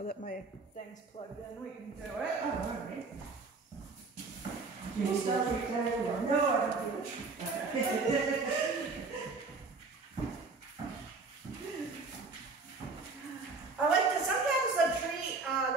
now that my thing's plugged in, we can do it. Oh, all right. Do you start with Clover? No, I don't do it. Okay. I like to, sometimes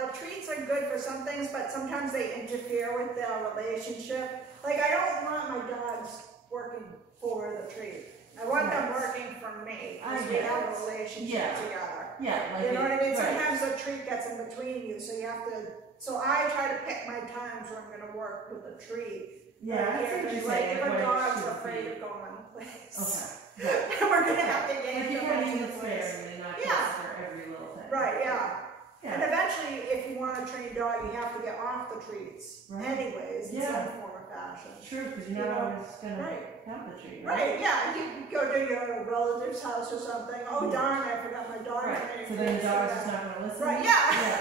the treats are good for some things, but sometimes they interfere with the relationship. Like, I don't want my dogs working for the treat. I want them working for me, because we have a relationship together. Yeah, like you know what I mean? Sometimes the treat gets in between you, so you have to, so I try to pick my times where I'm going to work with a treat. Yeah, that's what you're like saying. if a dog's afraid of going place, okay. we're going to have to get you him kind of into need the to place. spare and not just for every little thing. Right, yeah. And eventually, if you want to train a dog, you have to get off the treats anyways, in some form or fashion. True, because you're not always going to have the treat, right? Yeah, you go to your relative's house or something. Oh, darn, I forgot my dog. Right, so then the dog's just not going to listen? Right, yeah.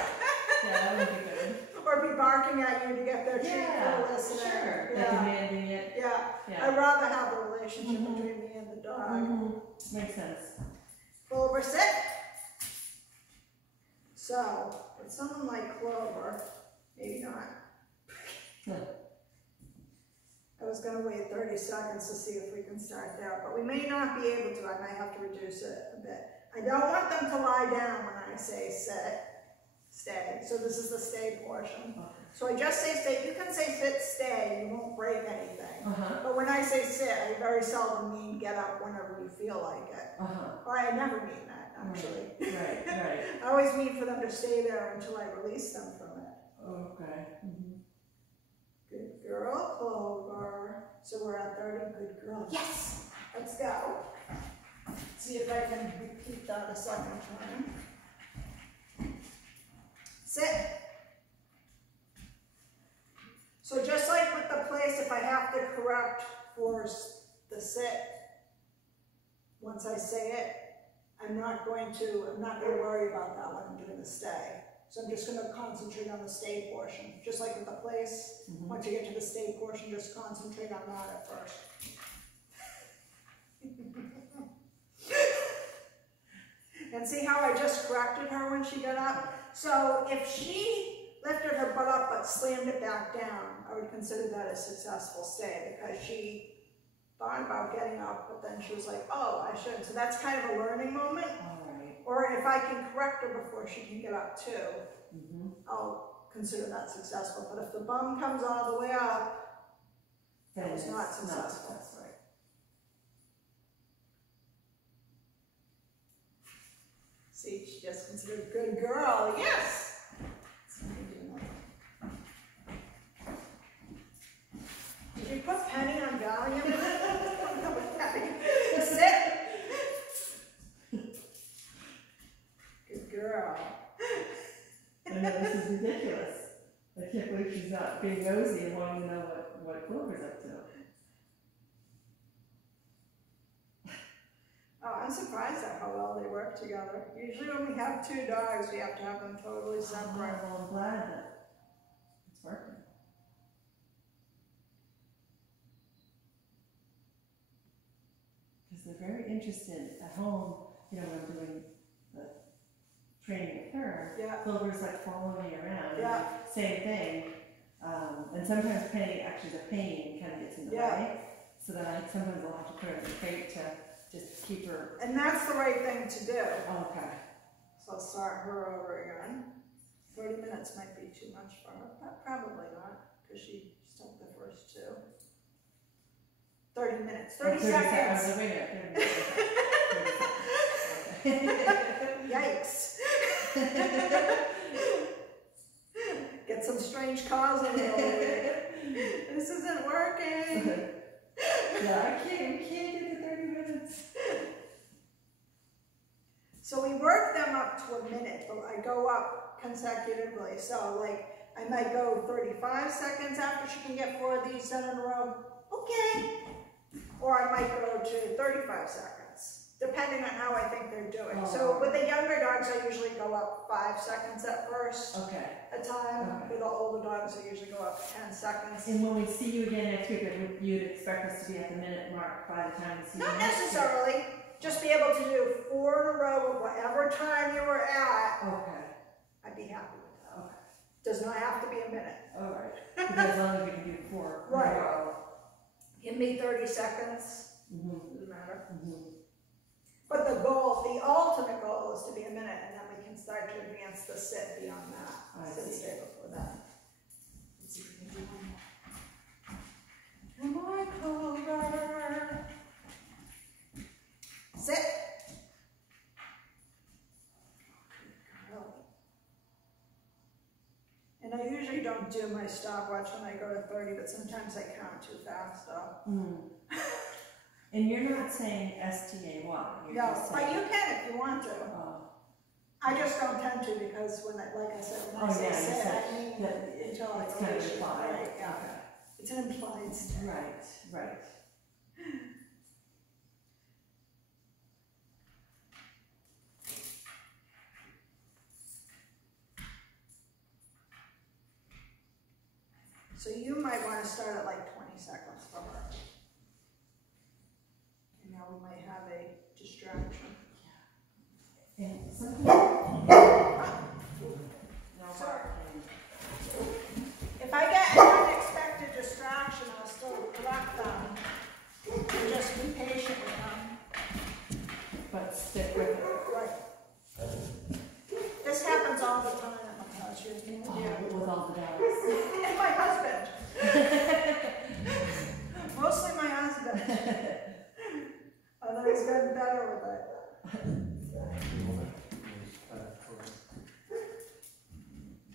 Yeah, that would be good. Or be barking at you to get their treat for listening. Sure, Yeah. like demanding it. Yeah. I'd rather have the relationship between me and the dog. Makes sense. Clover, sit. So, with someone like Clover, maybe not. I was going to wait 30 seconds to see if we can start there, but we may not be able to. I might have to reduce it a bit. I don't want them to lie down when I say sit, stay. So this is the stay portion. So I just say stay. You can say sit, stay. You won't break anything. But when I say sit, I very seldom mean get up whenever you feel like it. Or I never mean that, actually. Right. I always mean for them to stay there until I release them from it. Okay. Good girl, Clover. So we're at 30. Good girl. Yes! Let's go. See if I can repeat that a second time. Sit. So just like with the place, if I have to correct for the sit, once I say it, I'm not going to worry about that when I'm doing the stay. So I'm just going to concentrate on the stay portion. Just like with the place, once you get to the stay portion, just concentrate on that at first. And see how I just corrected her when she got up? So if she lifted her butt up but slammed it back down, I would consider that a successful stay, because she thought about getting up, but then she was like, oh, I shouldn't. So that's kind of a learning moment. Or if I can correct her before she can get up too, I'll consider that successful. But if the bum comes all the way up, that is not successful. See, she just considered a good girl. Yes! Did you put Penny on Valium? Sit. Good girl. I know, this is ridiculous. I can't believe she's not being nosy and wanting to know what Clover's up to. Oh, I'm surprised at how well they work together. Usually when we have two dogs, we have to have them totally separate. Oh, well, I'm glad that it's working. Because they're very interested at home, you know, when I'm doing the training with her. Clover's like following me around. Same thing. And sometimes Penny, actually the pain kind of gets in the way. So then sometimes I'll have to put her in the crate to just keep her. And that's the right thing to do. Okay. So I'll start her over again. 30 minutes might be too much for her, but probably not, because she took the first two. 30 minutes. 30 seconds. Yikes. Get some strange calls in there. This isn't working. Yeah, we can't get to 30 minutes. So we work them up to a minute, but I go up consecutively. So like I might go 35 seconds after she can get 4 of these done in a row. Okay. Or I might go to 35 seconds, depending on how I think they're doing. So with the younger dogs, I usually go up 5 seconds at first. A time. With the older dogs, I usually go up 10 seconds. And when we see you again next week, you'd expect us to be at the minute mark by the time we see you. Not necessarily. Just be able to do 4 in a row of whatever time you were at. Okay. I'd be happy with that. Okay. Does not have to be a minute. All right. As long as we can do 4. Right. Give me 30 seconds. Doesn't matter. But the goal, the ultimate goal is to be a minute, and then we can start to advance the sit beyond that. Sit stay before that. Let's see if we can do one more. Come on, Clover. Sit. And I usually don't do my stopwatch when I go to 30, but sometimes I count too fast, so. And you're not saying S-T-A-Y. No, but you can if you want to. Oh. I just don't tend to because when I, like I said, when I say sit, I mean until I it's kind of finish it. implied. Right, yeah. Okay. It's an implied stay. Right. So you might want to start at like 20 seconds for her. And now we might have a distraction. And sometimes if I get an unexpected distraction, I'll still correct them. And just be patient with them. But stick with it. Right. This happens all the time at my house. With all the dogs. And my husband. Mostly my husband. Although he's gotten better with it.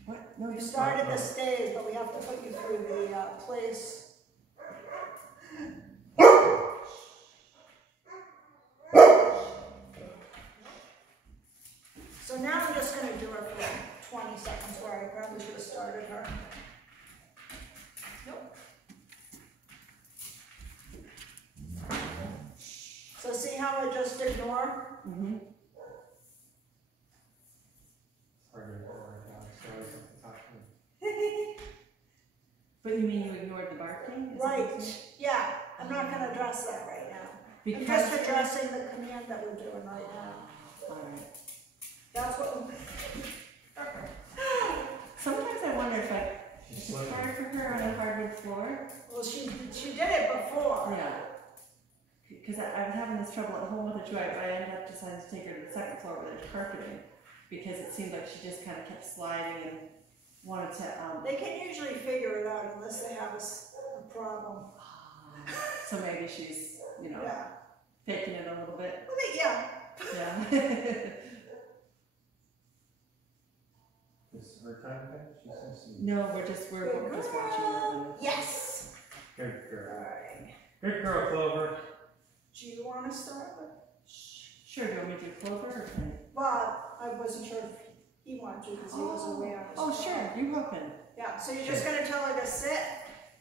What? No, You started the stage, but we have to put you through the place. So now I'm just going to do her for 20 seconds where I probably should have started her. Nope. So see how I just ignore? But you mean you ignored the barking? Right. Yeah. I'm not going to address that right now. I'm just addressing the command that we're doing right now. All right. That's what Sometimes I wonder if it's hard for her on a hardwood floor. Well, she did it before. Yeah. Because I was having this trouble at home with her too. I ended up deciding to take her to the second floor where there's carpeting because it seemed like she just kind of kept sliding and wanted to. They can usually figure it out unless they have a problem. So maybe she's, faking it a little bit. Well, yeah. Is her time finished? She says she... No, we're just watching. Yes. Good girl. All right. Good girl, Clover. Do you want to start with? Sure. Do you want me to do Clover or can Well, I wasn't sure if he wanted to because he was away on his phone. sure. You hop in. Yeah. So you're just going to tell her to sit.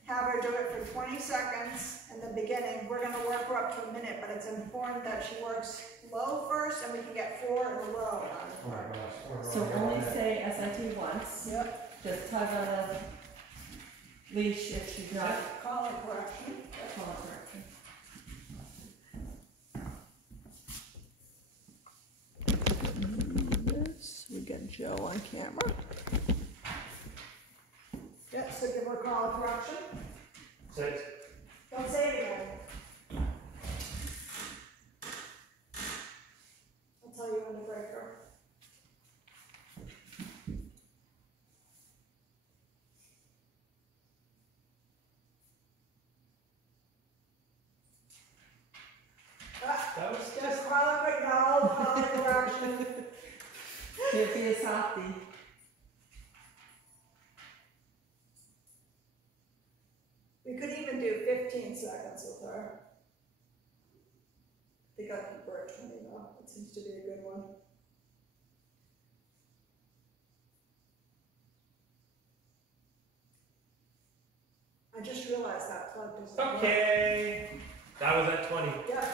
Have her do it for 20 seconds in the beginning. We're going to work her up to a minute, but it's important that she works low first and we can get 4 in a row. Oh my gosh. So only say SIT once. Yep. Just tug on the leash if she's not. Call her correction. Call her correction. Yes, we get Joe on camera. Yeah, so give her a call of correction. Sit. Don't say it again. I'll tell you when to break her. That was Just call it quick, no, call it correction. Can't be a softie. We could even do 15 seconds with her. I think I'll keep her at 20 though. It seems to be a good one. I just realized that plug doesn't work. okay. That was at 20. Yeah.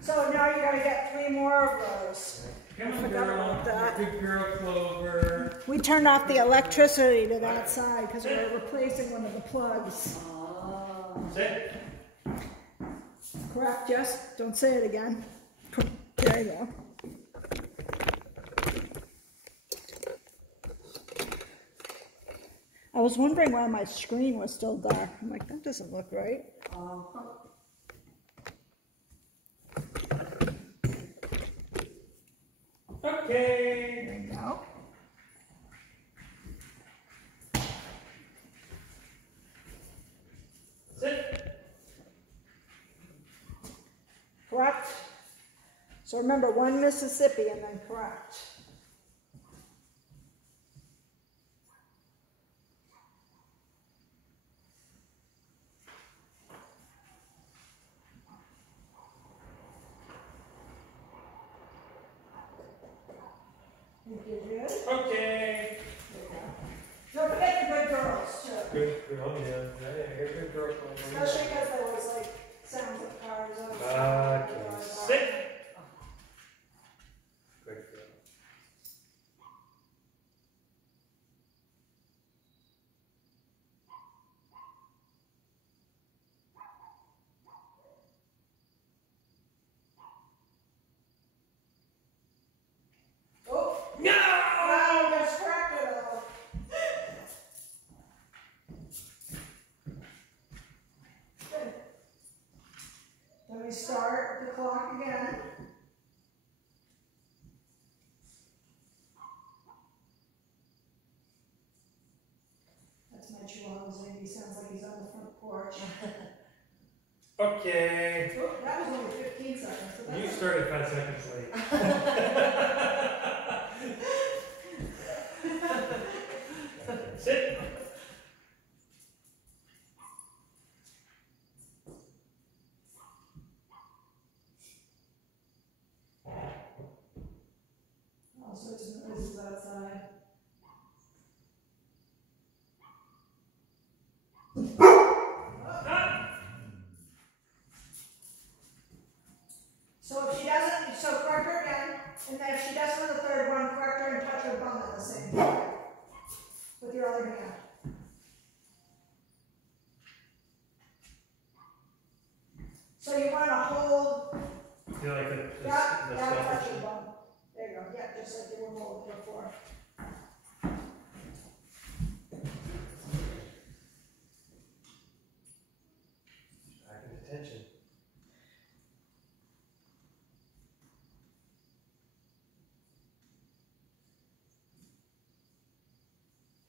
So now you gotta get 3 more of those. Come on, forgot girl. about that. Good girl, Clover. We turned off the electricity to that side because we were replacing one of the plugs. Sit. Correct, Jess? Don't say it again. There you go. I was wondering why my screen was still dark. I'm like, that doesn't look right. Okay. There you go. Sit. Correct. So remember, 1 Mississippi and then correct. Think you're good? Okay. Don't forget the good girls, too. Good girl, yeah. Yeah, good girl. Especially because there was like sounds of cars on the Okay. Sit. Good girl. Oh, No! wow, just cracked it all. Good. Then we start the clock again. That's my chihuahua, Ziggy. He sounds like he's on the front porch. Okay. Oh, that was only 15 seconds. So You that's started 5 seconds late. Sit. all sorts of noises outside. So if she doesn't, so correct her again, and then if she does on the third one, correct her and touch her bum at the same time. With your other hand. So you want to hold, Feel like the yeah, the touch stuff. your bum. There you go, yeah, just like you were holding before. Back in attention.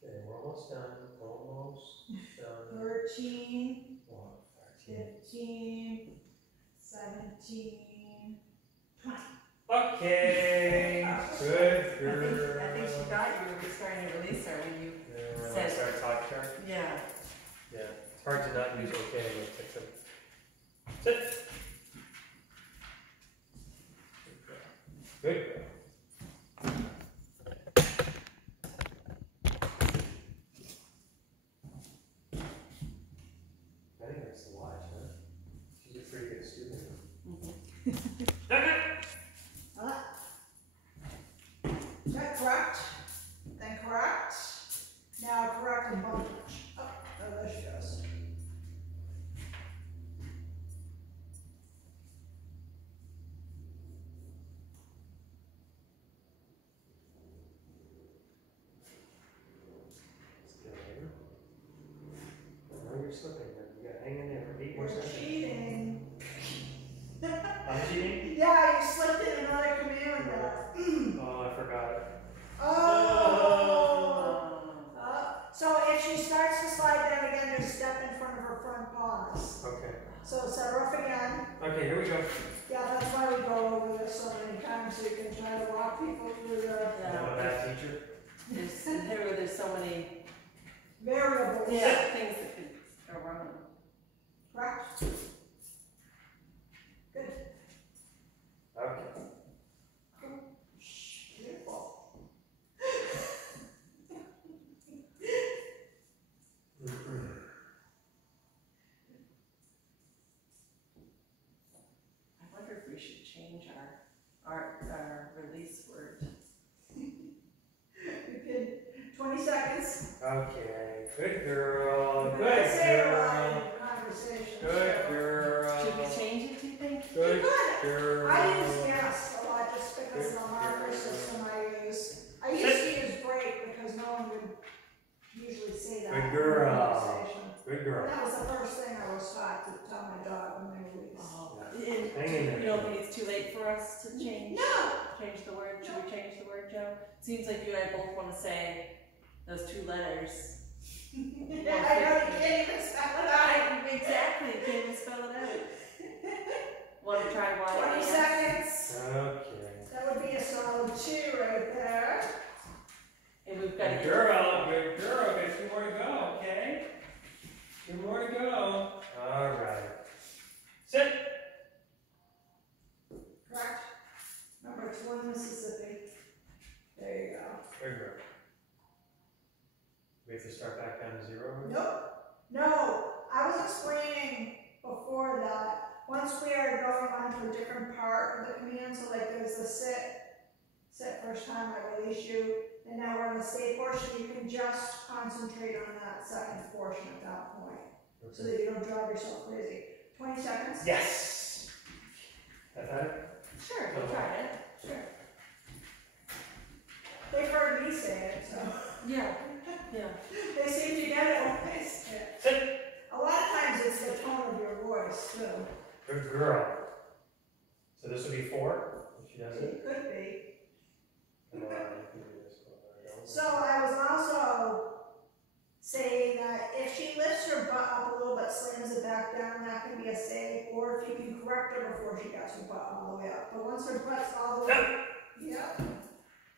Okay, we're almost done. Almost done. 13, What? 13. 15, 17, 20. Okay. Good girl. I think she thought you were starting to release her when you Yeah, we're said- gonna start talking to her. yeah. Yeah, it's hard to not use okay when it takes them. Sit. Good girl. I think that's the watch, huh? She's a pretty good student. That correct, then correct, now correct and bump touch. Oh, there she goes. Still there. I know you're slipping, but you gotta hang in there for 8 more You're seconds. cheating. I'm cheating? Yeah, you slipped in another command there. Oh, I forgot it. Oh. So if she starts to slide down again, just step in front of her front paws. Okay. So set her up again. Okay, here we go. Yeah, that's why we go over this so many times, so you can try to walk people through the I'm a bad teacher. There's so many variables. things that could go wrong. Correct? Good. Okay. Beautiful. I wonder if we should change our release word. You can, 20 seconds. Okay, good girl. You're Good gonna say a lot girl. in your conversation. Good so. girl. Should we change it, do you think? Good Good. girl. I use yes a lot just because of the marker system I use. I used to use break because no one would usually say that. Good in girl. conversation. Good girl. That was the first thing I was taught to tell my dog when they were weeks. Oh. Yeah. Hang in there. You don't think it's too late for us to change? No! Change the word? Should we change the word, Joe? Seems like you and I both want to say those two letters. I know, you can't even spell it out. Exactly, you can't even spell it out. Want to try 20 seconds. Okay. That would be a solid 2 right there. And we've got Good girl, good girl. Got 2 more to go, okay? 2 more to go. All right. Sit. Correct. Number 1, Mississippi. There you go. Good girl. We have to start back down to 0? Nope. No, I was explaining before that once we are going on to a different part of the command, so like there's the sit first time I release you, and now we're on the stay portion, you can just concentrate on that second portion at that point, so that you don't drive yourself crazy. 20 seconds? Yes. Have had it? Sure, we'll try it. Sure. They've heard me say it, so. Yeah. Yeah. They seem to get it when they say it. Sit. A lot of times it's the tone of your voice, too. Good girl. So this will be 4 if she does it? It could be. You can do this one. So I was also saying that if she lifts her butt up a little bit, slams it back down, that can be a save, or if you can correct her before she gets her butt all the way up. But once her butt's all the way up, yep.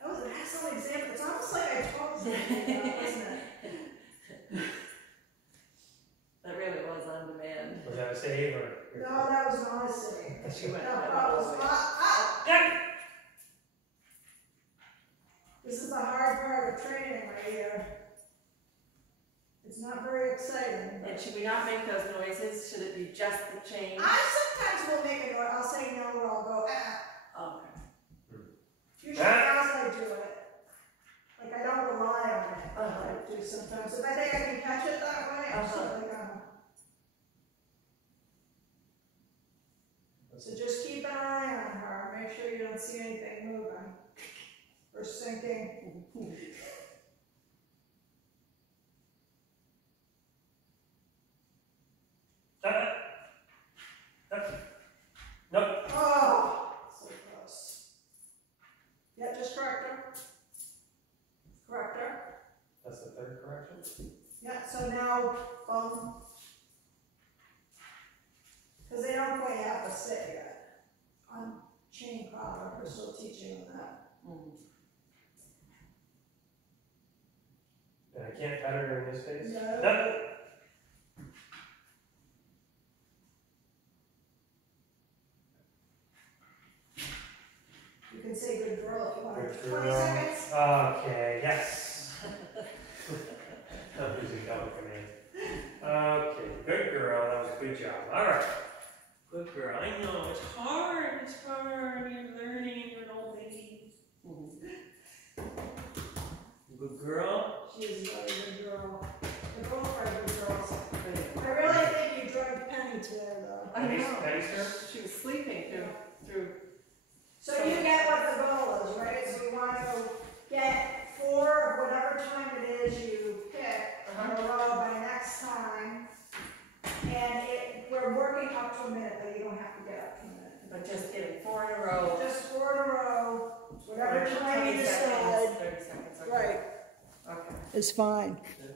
That was an excellent example. It's almost like I told you, isn't it? That really was on demand. Was that a save or? No, that was not a save. She went That all was the way. up. This is the hard part of training right here. It's not very exciting. And should we not make those noises? Should it be just the chain? I sometimes will make a noise. I'll say no, or I'll go Okay. Usually as I do it. Like I don't rely on it. I do sometimes. If I think I can catch it that way, I'm certainly gonna. So just keep an eye on her. Make sure you don't see anything moving or sinking. Nope. Oh, so close. Yeah, just correct her. Correct her. That's the 3rd correction? Yeah, so now, because they don't quite have to sit yet. On chain collar, we're still teaching them that. And I can't pat her in this face? No. Nope. You can say good girl if you want. Good 20 girl. seconds. Okay, yes. I'm using double command. Okay, good girl. That was a good job. All right. Good girl. I know it's hard. It's hard. You're learning. You're an old lady. Good girl. She is a very good girl. The girls are good girls. I really think you drugged Penny today, though. I know. Penny, sir? She was sleeping through. So you get what the goal is, right? So you want to get 4 of whatever time it is you pick in a row by next time. And we're working up to a minute, but you don't have to get up to a minute. But just getting 4 in a row. Just 4 in a row, whatever time 20 you seconds, decide. 30 seconds. Okay. Right. Okay. It's fine. Good.